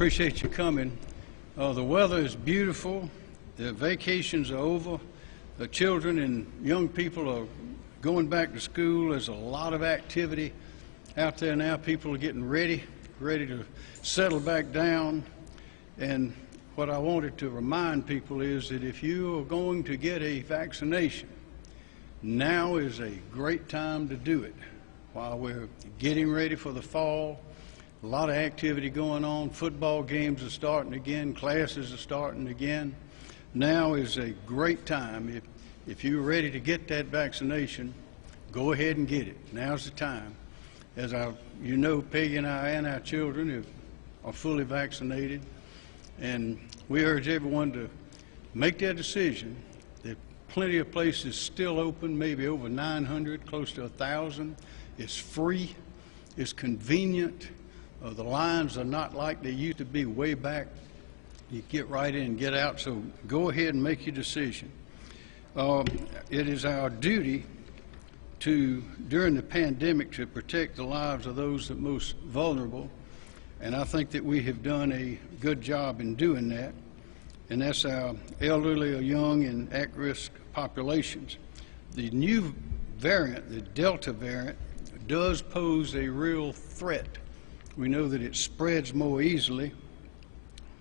appreciate you coming. The weather is beautiful. The vacations are over. The children and young people are going back to school. There's a lot of activity out there now. People are getting ready to settle back down. And what I wanted to remind people is that if you are going to get a vaccination, now is a great time to do it. While we're getting ready for the fall, a lot of activity going on. Football games are starting again. Classes are starting again. Now is a great time. If you're ready to get that vaccination, go ahead and get it. Now's the time. As you know, Peggy and I and our children are fully vaccinated, and we urge everyone to make that decision. There are plenty of places still open, maybe over 900, close to 1,000. It's free. It's convenient. The lines are not like they used to be way back. You get right in and get out, so go ahead and make your decision. It is our duty during the pandemic, to protect the lives of those that are most vulnerable, and I think that we have done a good job in doing that, and that's our elderly or young and at-risk populations. The new variant, the Delta variant, does pose a real threat. We know that it spreads more easily,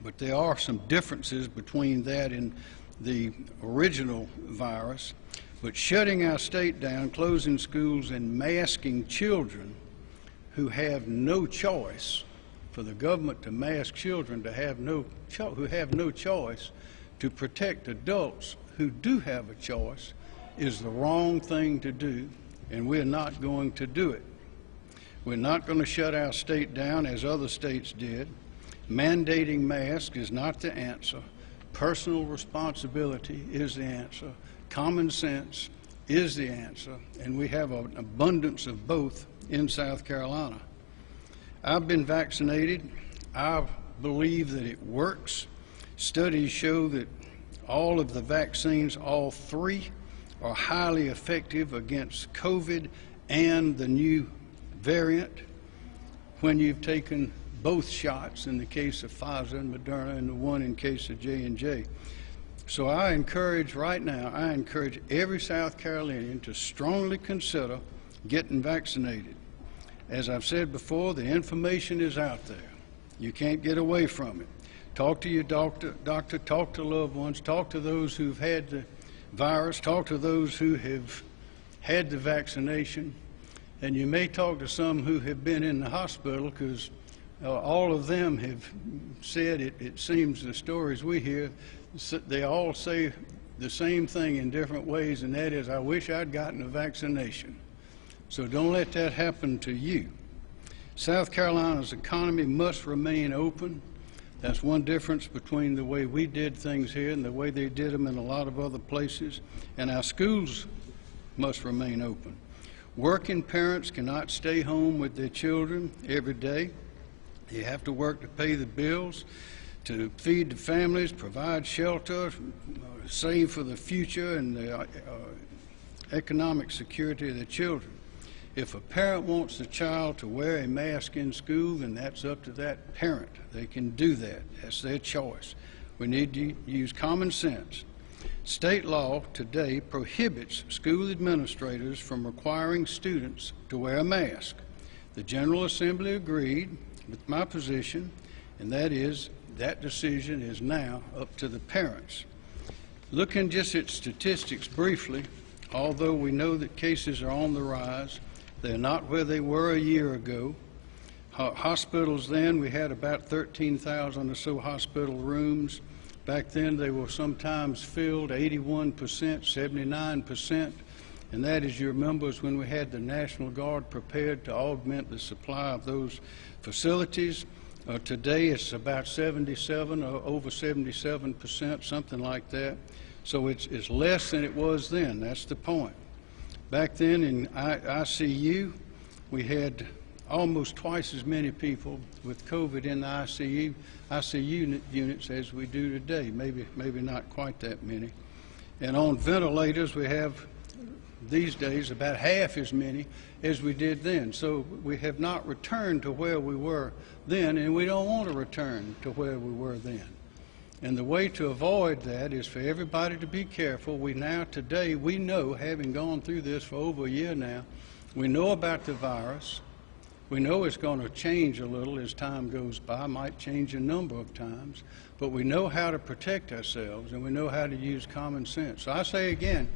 but there are some differences between that and the original virus. But shutting our state down, closing schools, and masking children who have no choice, for the government to mask children who have no choice to protect adults who do have a choice, is the wrong thing to do, and we're not going to do it. We're not going to shut our state down as other states did. Mandating masks is not the answer. Personal responsibility is the answer. Common sense is the answer, and we have an abundance of both in South Carolina. I've been vaccinated. I believe that it works. Studies show that all of the vaccines, all three, are highly effective against COVID and the new variant when you've taken both shots, in the case of Pfizer and Moderna, and the one in case of J&J. So I encourage every South Carolinian to strongly consider getting vaccinated. As I've said before, the information is out there. You can't get away from it. Talk to your doctor, talk to loved ones, talk to those who've had the virus, talk to those who have had the vaccination, and you may talk to some who have been in the hospital, because all of them have said, it seems the stories we hear, they all say the same thing in different ways, and that is, I wish I'd gotten a vaccination. So don't let that happen to you. South Carolina's economy must remain open. That's one difference between the way we did things here and the way they did them in a lot of other places. And our schools must remain open. Working parents cannot stay home with their children every day. They have to work to pay the bills, to feed the families, provide shelter, save for the future and the economic security of the children. If a parent wants the child to wear a mask in school, then that's up to that parent. They can do that. That's their choice. We need to use common sense. State law today prohibits school administrators from requiring students to wear a mask. The General Assembly agreed with my position, and that is, that decision is now up to the parents. Looking just at statistics briefly, although we know that cases are on the rise, they're not where they were a year ago. Hospitals then, we had about 13,000 or so hospital rooms. Back then they were sometimes filled 81%, 79%, and that, as you remember, is when we had the National Guard prepared to augment the supply of those facilities. Today it's about 77 or over 77%, something like that. So it's less than it was then. That's the point. Back then in ICU, we had almost twice as many people with COVID in the ICU units as we do today, maybe not quite that many. And on ventilators, we have these days about half as many as we did then. So we have not returned to where we were then, and we don't want to return to where we were then. And the way to avoid that is for everybody to be careful. We know, having gone through this for over a year now, we know about the virus. We know it's going to change a little as time goes by, might change a number of times, but we know how to protect ourselves, and we know how to use common sense. So I say again,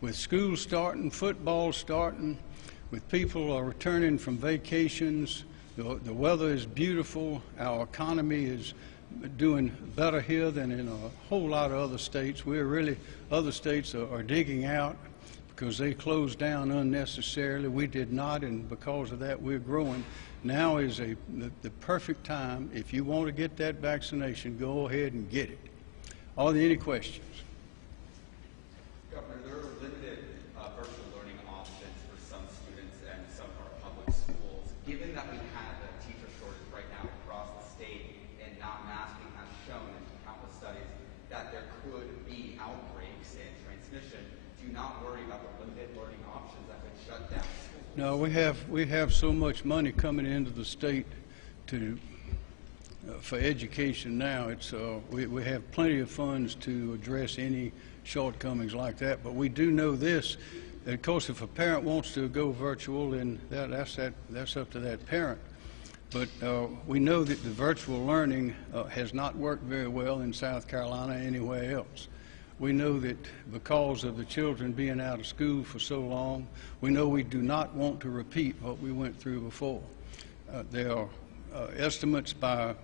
with school starting, football starting, with people returning from vacations, the weather is beautiful, our economy is doing better here than in a whole lot of other states. Other states are digging out because they closed down unnecessarily. We did not, and because of that, we're growing. Now is the perfect time. If you want to get that vaccination, go ahead and get it. Are there any questions? Governor, there are limited virtual learning options for some students and some of our public schools. Given that we have a teacher shortage right now across the state and not masking has shown in countless studies that there could be outbreaks and transmission, do you not worry about the limited learning options that could shut down schools? No, we have so much money coming into the state for education now. We have plenty of funds to address any shortcomings like that. But we do know this. Of course, if a parent wants to go virtual, then that's up to that parent. But we know that the virtual learning has not worked very well in South Carolina or anywhere else. We know that because of the children being out of school for so long, we know we do not want to repeat what we went through before. There are estimates by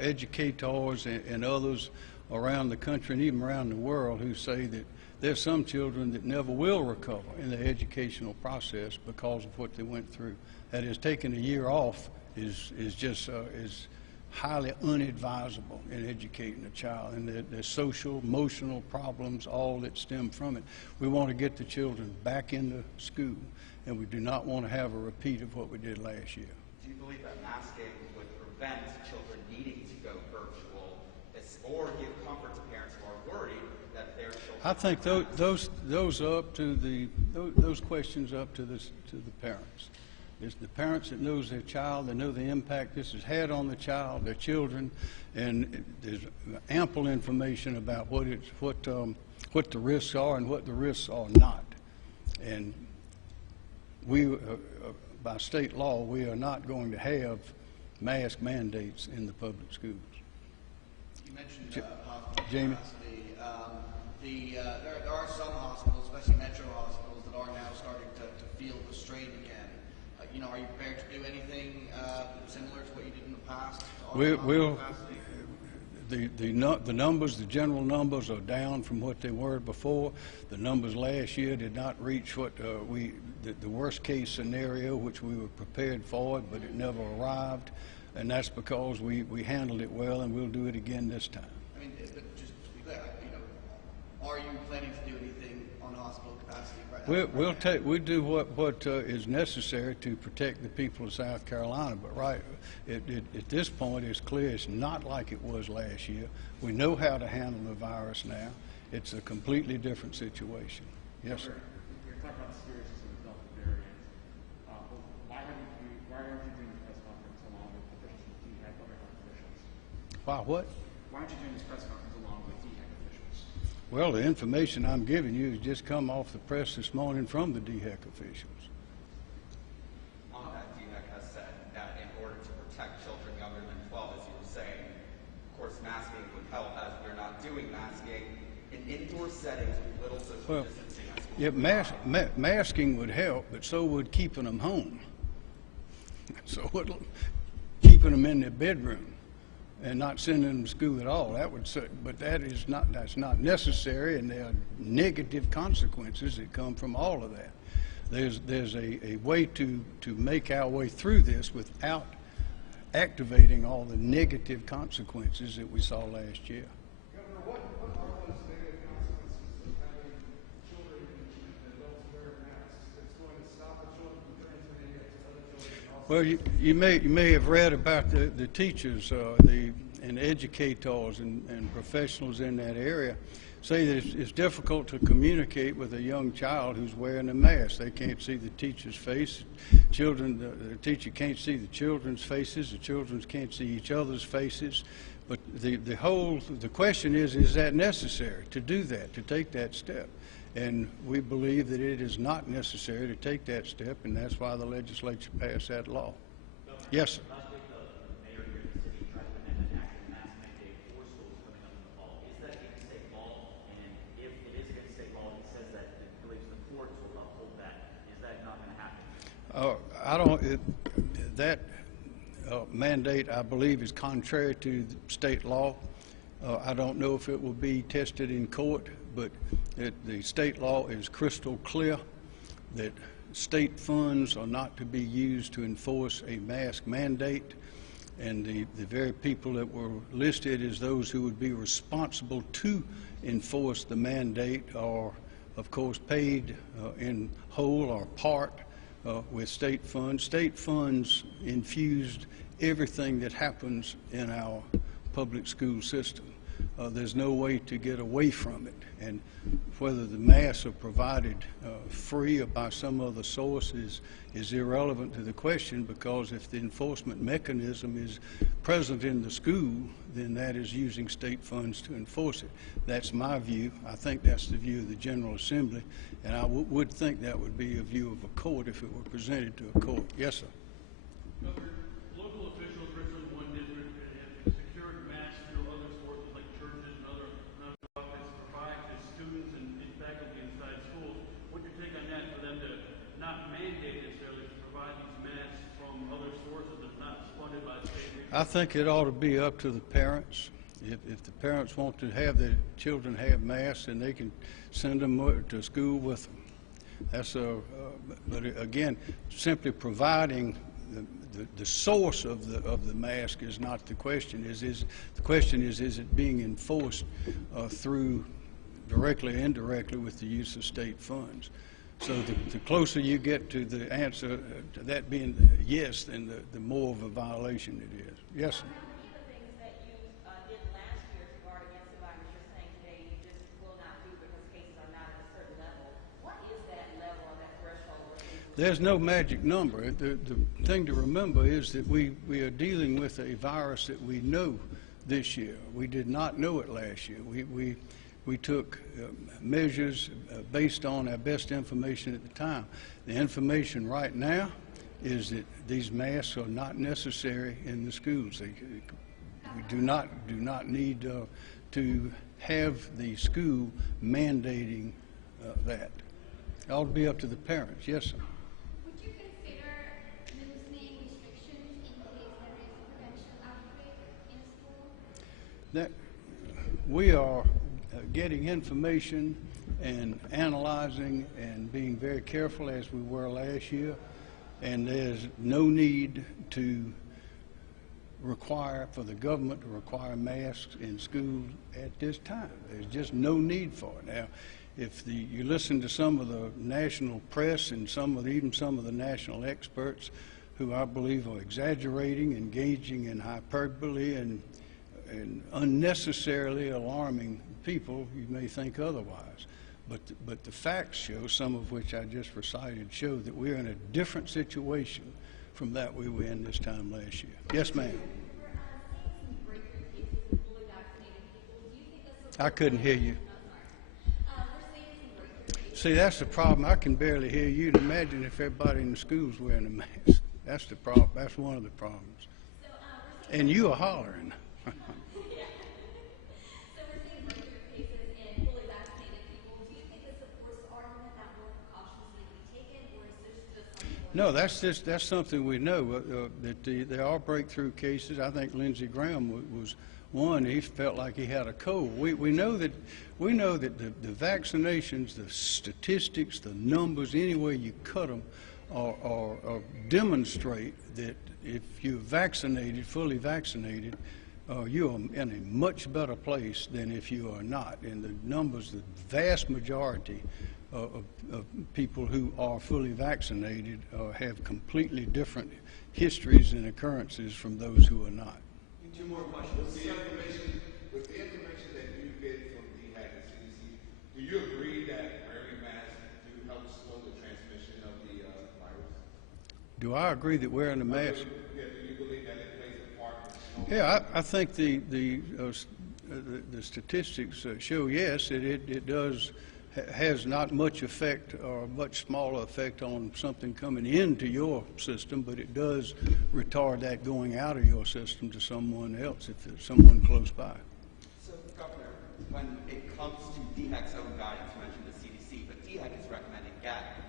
educators and others around the country and even around the world who say that there's some children that never will recover in the educational process because of what they went through. That is, taking a year off is highly unadvisable in educating a child, and there's social, emotional problems, all that stem from it. We want to get the children back into school, and we do not want to have a repeat of what we did last year. Do you believe that masking would prevent children needing to go virtual, or give comfort to parents who are worried that their children? I think those questions up to the parents. It's the parents that knows their child, they know the impact this has had on the child, their children, and there's ample information about what the risks are and what the risks are not. And we, by state law, we are not going to have mask mandates in the public schools. You mentioned hospital Jamie? Capacity. There are some hospitals, especially metro hospitals, that are now starting to feel the strain again. Are you prepared to do anything similar to what you did in the past? The numbers, the general numbers are down from what they were before. The numbers last year did not reach what the worst case scenario, which we were prepared for, but it never arrived. And that's because we handled it well, and we'll do it again this time. I mean, but just to be clear, are you planning to do anything on hospital capacity right now? We'll do what is necessary to protect the people of South Carolina. But at this point, it's clear it's not like it was last year. We know how to handle the virus now. It's a completely different situation. Yes, sir. You're talking about the seriousness of the Delta variant. Why aren't you doing the press conference along with officials from DHEC, government officials? Why what? Why aren't you doing this press conference along with DHEC officials? Well, the information I'm giving you has just come off the press this morning from the DHEC officials. On that, DHEC has said that in order to protect children younger than 12, as you were saying, of course, masking would help, as we're not doing masking in indoor settings with little social distancing. Yeah, masking would help, but so would keeping them home. So keeping them in their bedroom and not sending them to school at all. But that's not necessary, and there are negative consequences that come from all of that. There's a way to make our way through this without activating all the negative consequences that we saw last year. Governor, what are those negative consequences of having children and adults wear masks that's going to stop the children from transmitting it to other children also? Well, you may have read about the teachers and educators and professionals in that area say that it's difficult to communicate with a young child who's wearing a mask. They can't see the teacher's face. The teacher can't see the children's faces. The children can't see each other's faces. But the question is that necessary to do that, to take that step? And we believe that it is not necessary to take that step, and that's why the legislature passed that law. Yes, sir. Last week, the mayor here in the city tried to amend an active mask mandate for schools coming up in the fall. Is that against state law? And if it is against state law, he says that he believes the courts will uphold that. Is that not going to happen? That mandate, I believe, is contrary to state law. I don't know if it will be tested in court, but the state law is crystal clear that state funds are not to be used to enforce a mask mandate, and the very people that were listed as those who would be responsible to enforce the mandate are, of course, paid in whole or part with state funds. State funds infused everything that happens in our public school system. There's no way to get away from it. And whether the masks are provided free or by some other source is irrelevant to the question, because if the enforcement mechanism is present in the school, then that is using state funds to enforce it. That's my view. I think that's the view of the General Assembly, and I would think that would be a view of a court if it were presented to a court. Yes, sir. Governor, local officials, Richland 1 district, have secured masks through other sources like churches and other nonprofits to provide to students and faculty inside schools. What's your take on that, for them to not mandate necessarily to provide these masks from other sources that's not funded by the state? I think it ought to be up to the parents. If the parents want to have their children have masks, then they can send them to school with them. That's but again, simply providing the source of the mask is not the question. The question is it being enforced through directly or indirectly with the use of state funds? So the closer you get to the answer to that being yes, then the more of a violation it is. Yes, sir. Many of the things that you did last year to guard against the virus, you're saying today you just will not do because cases are not at a certain level. What is that level or that threshold? There's no magic number. The thing to remember is that we are dealing with a virus that we know this year. We did not know it last year. We took measures based on our best information at the time. The information right now is that these masks are not necessary in the schools. We do not need to have the school mandating that. It ought to be up to the parents. Yes, sir. Would you consider loosening restrictions in case there is a potential outbreak in school? That we are getting information and analyzing and being very careful as we were last year, and there's no need to require for the government to require masks in schools at this time. There's just no need for it. Now, if you listen to some of the national press and even some of the national experts who I believe are exaggerating, engaging in hyperbole and unnecessarily alarming people, you may think otherwise. But the facts show, some of which I just recited, show that we're in a different situation from that we were in this time last year. Yes, ma'am. I couldn't hear you. See, that's the problem. I can barely hear you. Imagine if everybody in the school's wearing a mask. That's the problem. That's one of the problems. And you are hollering. No, that's something we know, that there are breakthrough cases. I think Lindsey Graham was one. He felt like he had a cold. We know that the vaccinations, the statistics, the numbers, any way you cut them, are demonstrate that if you're vaccinated, fully vaccinated, you are in a much better place than if you are not. And the numbers, the vast majority of people who are fully vaccinated have completely different histories and occurrences from those who are not. Two more questions. With the information that you get from DHEC and CDC, Do I agree that wearing a mask? Yeah, do you believe that it plays a part in Yeah, I think the statistics show yes, it does has not much effect or much smaller effect on something coming into your system, but it does retard that going out of your system to someone else if it's someone close by. So, Governor, when it comes to DHEC's own guidance, you mentioned the CDC, but DHEC is recommending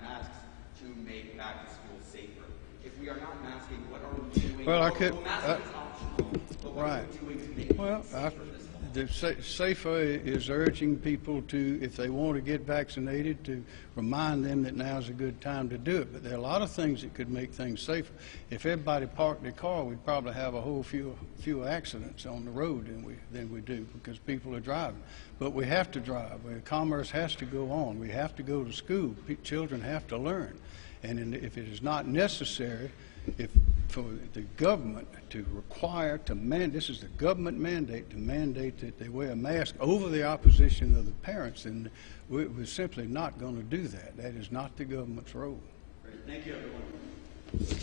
masks to make back to school safer. If we are not masking, what are we doing? Well, I could. Masking is optional, but what are we doing to make it safer this fall? The SAFA is urging people to, if they want to get vaccinated, to remind them that now's a good time to do it. But there are a lot of things that could make things safer. If everybody parked their car, we'd probably have a whole fewer accidents on the road than we do because people are driving. But we have to drive. Commerce has to go on. We have to go to school. Children have to learn. And if it is not necessary, for the government to require this is the government mandate to mandate that they wear a mask over the opposition of the parents, and we're simply not going to do that. That is not the government's role. Great. Thank you, everyone.